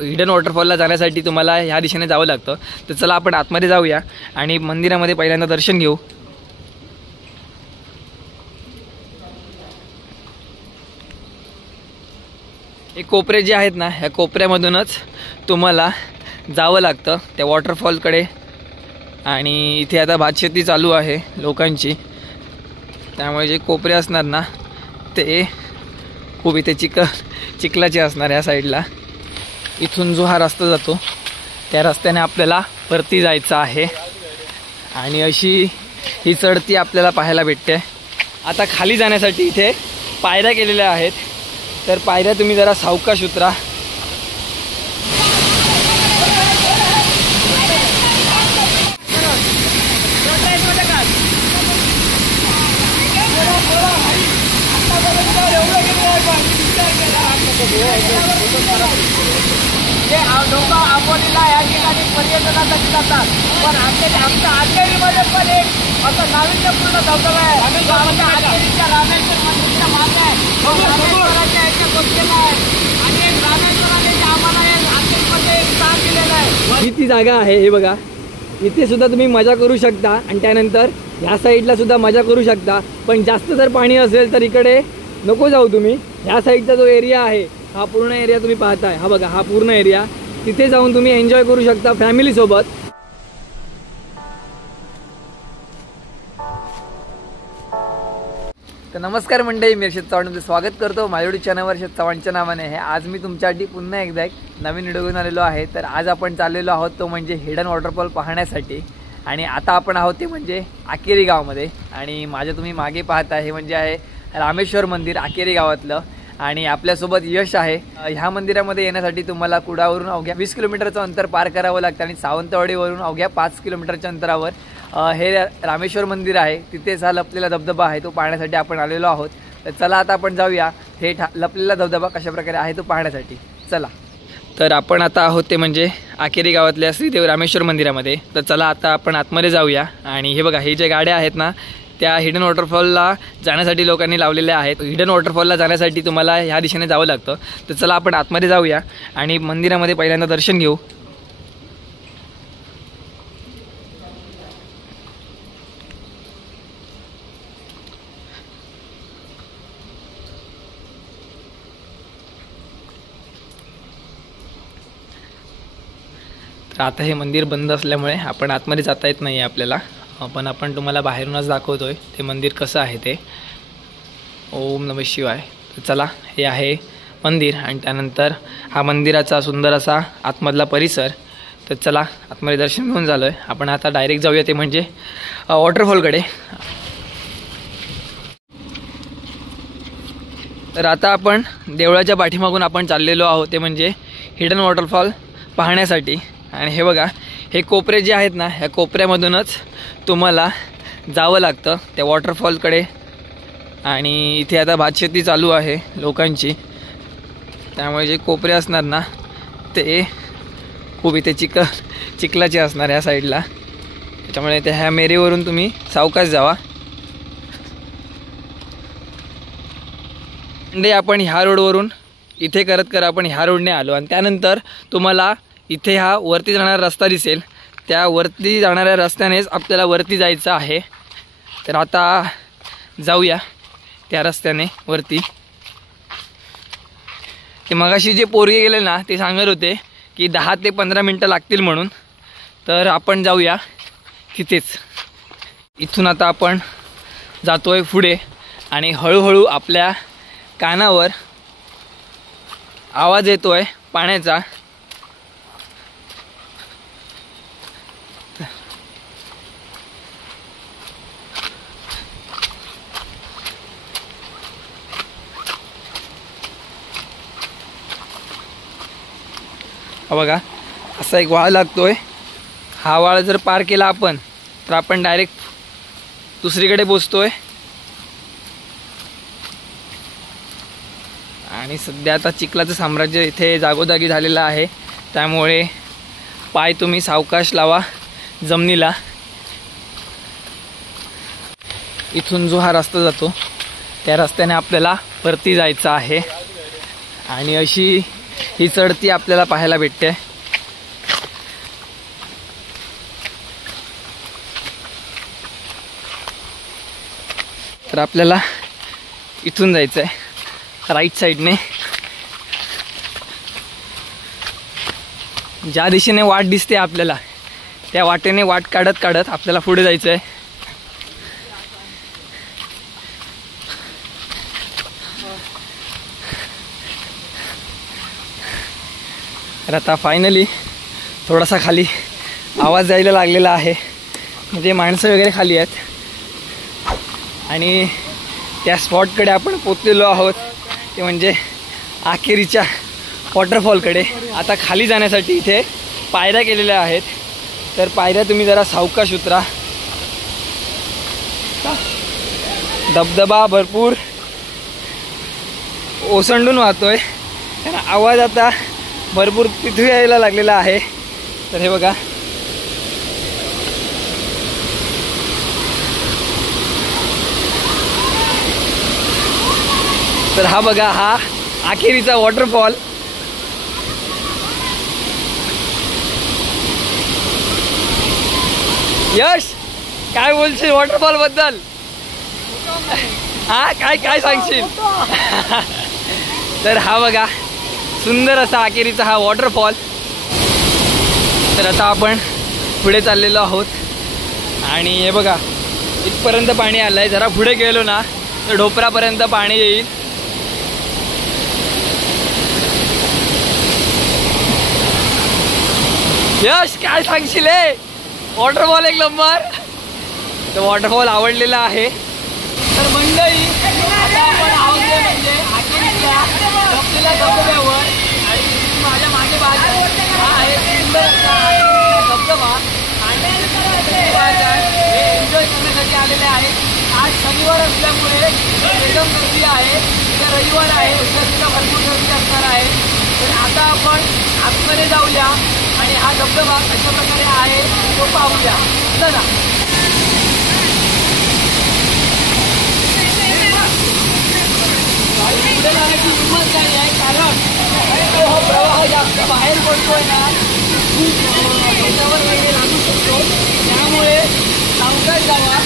Hidden वॉटरफॉलला जाण्यासाठी तुम्हाला ह्या दिशेने जावं लागतं। तर चला आपण आतमध्ये जाऊया आणि मंदिरामध्ये पहिल्यांदा दर्शन घेऊ। हे कोपरे जे आहेत ना, ह्या कोपऱ्यामधूनच तुम्हाला जावं लागतं त्या वॉटरफॉलकडे। आणि इथे आता भातशेती चालू आहे लोकांची, त्यामुळे जे कोपरे असणार ना ते खूप इथे चिखलाचे असणार ह्या साईडला। इथून जो हा रस्ता जातो त्या रस्त्याने आपल्याला वरती जायचं आहे आणि अशी ही चढती आपल्याला पाहायला भेटते। आता खाली जाण्यासाठी इथे पायऱ्या केलेल्या आहेत, तर पायऱ्या तुम्ही जरा सावकाश उतरा। लोक आंबोलीला या ठिकाणी पर्यटनासाठी जातात, पण आमच्या आखेरीमध्ये पण एक असं नाविन्यपूर्ण धबधबा आहे। आमच्या आखेरीच्या रामेश्वर मंदिरच्या मागे आहे, रामेश्वराच्या याच्या गोष्टीला आहे आणि एक रामेश्वराने आम्हाला आखेरीमध्ये एक स्थान दिलेलं आहे। ही ती जागा आहे, हे बघा इथे सुद्धा तुम्ही मजा करू शकता आणि त्यानंतर ह्या साईडला सुद्धा मजा करू शकता। पण जास्त जर पाणी असेल तर इकडे नको जाऊ तुम्ही। ह्या साईडचा जो एरिया आहे हा पूर्ण एरिया तुम्ही पाहताय, हा बघा हा पूर्ण एरिया, तिथे जाऊन तुम्ही एन्जॉय करू शकता फॅमिली सोबत। तर नमस्कार मंडळी, मी हर्षद चव्हाण तुमचं स्वागत करतो माझ्या यूट्यूब चॅनलवर हर्षद चव्हाणच्या नावाने। हे आज मी तुमच्यासाठी पुन्हा एकदा एक नवीन व्हिडिओ घेऊन आलेलो आहे। तर आज आपण चाललेलो आहोत तो म्हणजे हिडन वॉटरफॉल पाहण्यासाठी आणि आता आपण आहोत ते म्हणजे आकेरी गावामध्ये। आणि माझ्या तुम्ही मागे पाहता हे म्हणजे आहे रामेश्वर मंदिर आकेरी गावातलं आणि आपल्यासोबत यश आहे। ह्या मंदिरामध्ये येण्यासाठी तुम्हाला कुडावरून अवघ्या 20 किलोमीटरचं अंतर पार करावं लागतं आणि सावंतवाडीवरून अवघ्या 5 किलोमीटरच्या अंतरावर हे रामेश्वर मंदिर आहे। तिथेच हा लपलेला धबधबा आहे, तो पाहण्यासाठी आपण आलेलो आहोत। तर चला आता आपण जाऊया थेट लपलेला धबधबा कशा प्रकारे आहे तो पाहण्यासाठी, चला। तर आपण आता आहोत ते म्हणजे आकेरी गावातल्या श्रीदेव रामेश्वर मंदिरामध्ये। तर चला आता आपण आतमध्ये जाऊया आणि हे बघा हे जे गाड्या आहेत ना त्या हिडन वॉटरफॉलला जाण्यासाठी लोकांनी लावलेल्या आहेत। हिडन वॉटरफॉलला जाण्यासाठी तुम्हाला ह्या दिशेने जावं लागतं। तर चला आपण आतमध्ये जाऊया आणि मंदिरामध्ये पहिल्यांदा दर्शन घेऊ। तर आता हे मंदिर बंद असल्यामुळे आपण आतमध्ये जाता येत नाही आपल्याला, पण आपण तुम्हाला बाहेरूनच दाखवतोय ते मंदिर कसं आहे ते। ओम नमः शिवाय। तर चला हे आहे मंदिर आणि त्यानंतर हा मंदिराचा सुंदर असा आतमधला परिसर। तर चला आतमध्ये दर्शन घेऊन झालोय, आपण आता डायरेक्ट जाऊया ते म्हणजे वॉटरफॉलकडे। तर आता आपण देवळाच्या पाठीमागून आपण चाललेलो आहोत ते म्हणजे हिडन वॉटरफॉल पाहण्यासाठी। आणि हे बघा हे कोपरे जे आहेत ना ह्या कोपऱ्यामधूनच तुम्हाला जावं लागतं त्या वॉटरफॉलकडे। आणि इथे आता भातशेती चालू आहे लोकांची, त्यामुळे जे कोपरे असणार ना ते खूप इथे चिखलाचे असणार ह्या साईडला, त्याच्यामुळे त्या ह्या मेरीवरून तुम्ही सावकाश जावा। म्हणजे आपण ह्या रोडवरून इथे करत आपण ह्या रोडने आलो आणि त्यानंतर तुम्हाला इथे हा वरती जाणारा रस्ता दिसेल, त्या वरती जाणाऱ्या रस्त्यानेच आपल्याला वरती जायचं आहे। तर आता जाऊया त्या रस्त्याने वरती। ते मगाशी जे पोरगे गेले ना ते सांगत होते की 10 ते 15 मिनटं लागतील म्हणून, तर आपण जाऊया तिथेच। इथून आता आपण जातोय पुढे आणि हळूहळू आपल्या कानावर आवाज येतोय पाण्याचा। हा बघा असा एक वाळ लागतोय, हा वाळ जर पार केला आपण तर आपण डायरेक्ट दुसरीकडे पोचतोय। आणि सध्या आता चिखलाचं साम्राज्य इथे जागोजागी झालेलं आहे, त्यामुळे पाय तुम्ही सावकाश लावा जमिनीला। इथून जो हा रस्ता जातो त्या रस्त्याने आपल्याला वरती जायचं आहे आणि अशी ही चढती आपल्याला पाहायला भेटते. तर आपल्याला इथून जायचं आहे राईट साईडने. ज्या दिशेने वाट दिसते आपल्याला त्या वाटेने वाट काढत काढत आपल्याला पुढे जायचं आहे. तर आता फायनली थोडासा खाली आवाज यायला लागलेला आहे, म्हणजे माणसं वगैरे खाली आहेत आणि त्या स्पॉटकडे आपण पोचलेलो आहोत, ते म्हणजे आकेरीच्या वॉटरफॉलकडे. आता खाली जाण्यासाठी इथे पायऱ्या केलेल्या आहेत, तर पायऱ्या तुम्ही जरा सावकाश उतरा. धबधबा भरपूर ओसंडून वाहतोय, त्याला आवाज आता भरपूर तिथे यायला लागलेला आहे. तर हे बघा, तर हा बघा हा आकेरीचा वॉटरफॉल. यश, काय बोलशील वॉटरफॉल बद्दल? हा काय काय सांगशील? तर हा बघा सुंदर असा आकेरीचा हा वॉटरफॉल. तर आता आपण पुढे चाललेलो आहोत आणि हे बघा इथपर्यंत पाणी आलंय. जरा पुढे गेलो ना तर ढोपरापर्यंत पाणी येईल. यश काय सांगशील? वॉटरफॉल एक नंबर. तर वॉटरफॉल आवडलेला आहे. तर मंडळी आता आपण आहोत म्हणजे आकेरीच्या धबधब्यावर आणि माझ्या मागे हा आहे सुंदर असा धबधबा आणि हे एन्जॉय करण्यासाठी आलेले आहे. आज शनिवार असल्यामुळे एकदम गर्दी आहे, उद्या रविवार आहे, उद्या सुद्धा भरपूर गर्दी असणार आहे. तर आता आपण आतमध्ये जाऊया आणि हा धबधबा कशा प्रकारे आहे तो पाहूया. चला. पुढे जाण्याची हिंमत नाही आहे कारण हा प्रवाह जास्त बाहेर पडतोय ना, खूप डोक्यावर वगैरे लागू शकतो, त्यामुळे सावकाश जावा.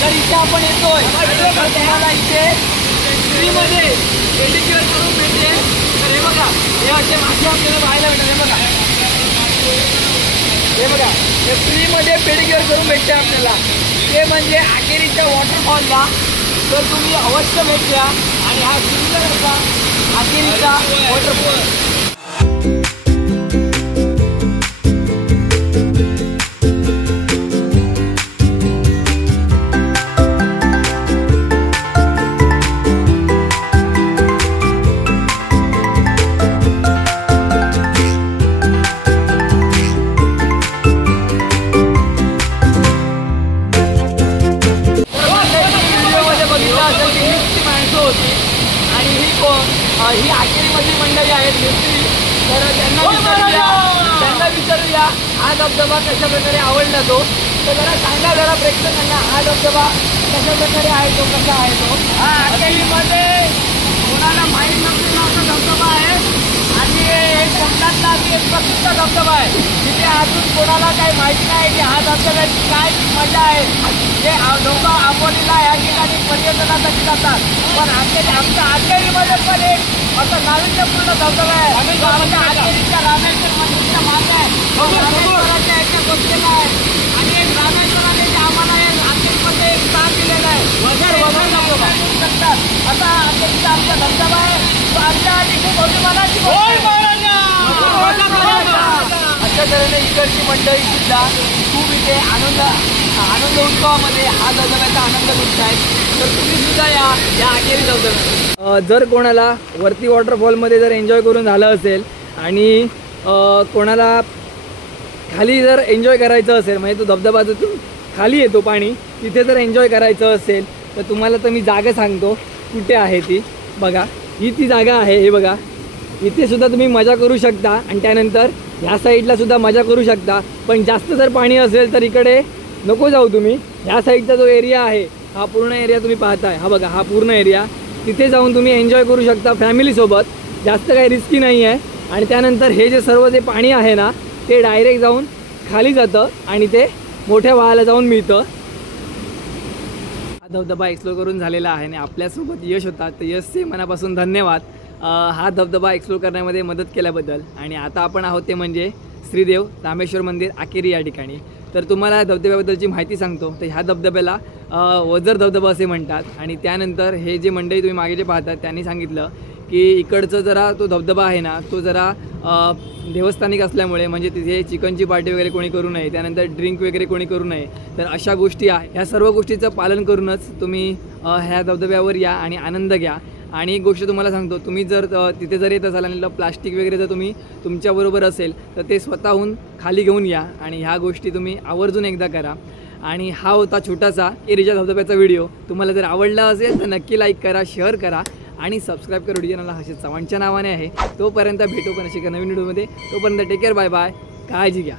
तर इथे आपण येतोय तर तुम्हाला इथे फ्रीमध्ये पेडिक्युअर करून भेटेल. तर हे बघा, हे असे मासे आपल्याला पाहायला भेटेल. हे बघा हे फ्रीमध्ये पेडिक्युअर करून भेटते आपल्याला, ते म्हणजे आकेरीच्या वॉटरफॉलला. तर तुम्ही अवश्य भेट द्या आणि हा सुंदर असा आकेरीचा वॉटरफॉल. ही आकेरीमधली मंडळी आहेत मिस्त्री. तर त्यांना विचारूया हा धबधबा कशा प्रकारे आवडला तो. तर जरा सांगा जरा प्रेक्षकांना हा धबधबा कशा प्रकारे आहे तो, कसा आहे तो. हा आकेरीमध्ये कोणाला माहीत नसलेला असा धबधबा आहे आणि एक कोकणातला एक प्रसिद्ध धबधबा आहे. तिथे अजून कोणाला काही माहिती नाही की हा धबधब्याची काय मजा आहे. जे लोक आंबोलीला या ठिकाणी पर्यटनासाठी जातात, पण आमच्या अंधेरीमध्ये पण एक असं नाविन्यपूर्ण धबधबा आहे. आमच्या अंधेरीच्या रामेश्वर मंदिरच्या मागे आहे. रामेश्वराच्या याच्या गोष्टीला आहे आणि एक रामेश्वराने जे आम्हाला अंधेरीमध्ये एक स्थान दिलेलं आहे. आता अंधेरीचा आमचा धबधबा आहे. तो आमच्यासाठी खूप अभिमानाची अशा तऱ्हेने इकडची मंडळी सुद्धा खूप इथे आनंद उत्सवामध्ये हा धबधब्याचा आनंद लुटत आहेत. तर तुम्ही सुद्धा या आकेरी धबधब्यात जर कोणाला वरती वॉटरफॉलमध्ये जर एन्जॉय करून झालं असेल आणि कोणाला खाली जर एन्जॉय करायचं असेल, म्हणजे तो धबधबा जो खाली येतो पाणी, तिथे जर एन्जॉय करायचं असेल तर तुम्हाला तर मी जागा सांगतो कुठे आहे ती. बघा, ही ती जागा आहे. हे बघा, इथे सुद्धा तुम्ही मजा करू शकता आणि त्यानंतर ह्या साईडला सुद्धा मजा करू शकता. पण जास्त जर पाणी असेल तर इकडे नको जाऊ तुम्ही. ह्या साईडचा जो एरिया आहे, हा पूर्ण एरिया तुम्ही पाहताय, हा बघा, हा पूर्ण एरिया, तिथे जाऊन तुम्ही एन्जॉय करू शकता फॅमिलीसोबत. जास्त काही रिस्की नाही आहे. आणि त्यानंतर हे जे सर्व जे पाणी आहे ना, ते डायरेक्ट जाऊन खाली जातं आणि ते मोठ्या वहाला जाऊन मिळतं. हा धबधबा एक्सप्लोर करून झालेला आहे आणि आपल्यासोबत यश होता, तर यशचे मनापासून धन्यवाद हा धबधबा एक्सप्लोर करण्यामध्ये मदत केल्याबद्दल. आणि आता आपण आहोत ते म्हणजे श्रीदेव रामेश्वर मंदिर आकेरी या ठिकाणी. तर तुम्हाला धबधब्याबद्दलची माहिती सांगतो. तर ह्या धबधब्याला वजर धबधबा असे म्हणतात. आणि त्यानंतर हे जे मंडळी तुम्ही मागे जे पाहतात त्यांनी सांगितलं की इकडचं जरा तो धबधबा आहे ना, तो जरा देवस्थानिक असल्यामुळे, म्हणजे तिथे चिकनची पार्टी वगैरे कोणी करू नये, त्यानंतर ड्रिंक वगैरे कोणी करू नये. तर अशा गोष्टी आहे, ह्या सर्व गोष्टीचं पालन करूनच तुम्ही ह्या धबधब्यावर या आणि आनंद घ्या. आणि एक गोष्ट तुम्हाला सांगतो, तुम्ही जर तिथे जर येत असाल आणि प्लास्टिक वगैरे जर तुम्ही तुमच्याबरोबर असेल तर ते स्वतःहून खाली घेऊन या आणि ह्या गोष्टी तुम्ही आवर्जून एकदा करा. आणि हा होता छोटासा आकेरीच्या धबधब्याचा व्हिडिओ. तुम्हाला जर आवडला असेल तर नक्की लाईक करा, शेअर करा आणि सबस्क्राईब करा. चॅनलला हर्षित चव्हाणच्या नावाने आहे. तोपर्यंत भेटू पण अशी नवीन व्हिडिओमध्ये. तोपर्यंत टेक केअर, बाय बाय, काळजी घ्या.